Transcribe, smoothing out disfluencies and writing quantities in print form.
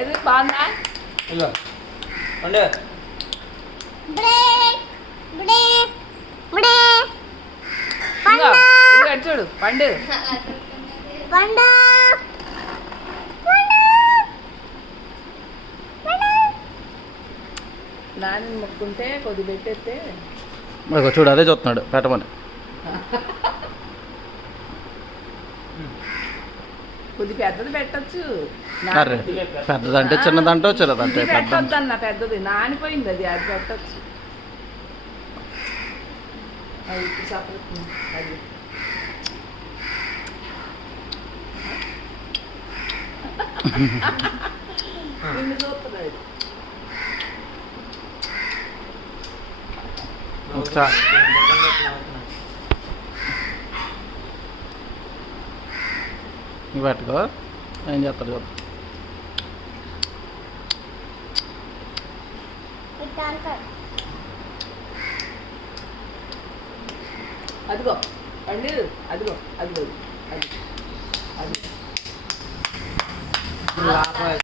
ఏది బాగుందా? ఇదిగో పండు ఇదిగో ఇది చూడు పండు. నాని మొక్కుంటే కొద్ది పెట్టేస్తే చూడు అదే చూస్తున్నాడు పెట్టమని. కొద్ది పెద్దది పెట్టచ్చు. అరే పెద్దదంటే చిన్నదంటో చిన్నదంటే పెద్ద పెట్టొద్దన్న పెద్దది నానిపోయింది అది అది పెట్టచ్చు. అది సపరేట్ అది నిన్ను చూస్తుంది. ఒకసారి నువ్వు పెట్టుకో ఏం చేస్తారు చూద్దాం. అదిగో పండు అదిగో అదిగో అది అది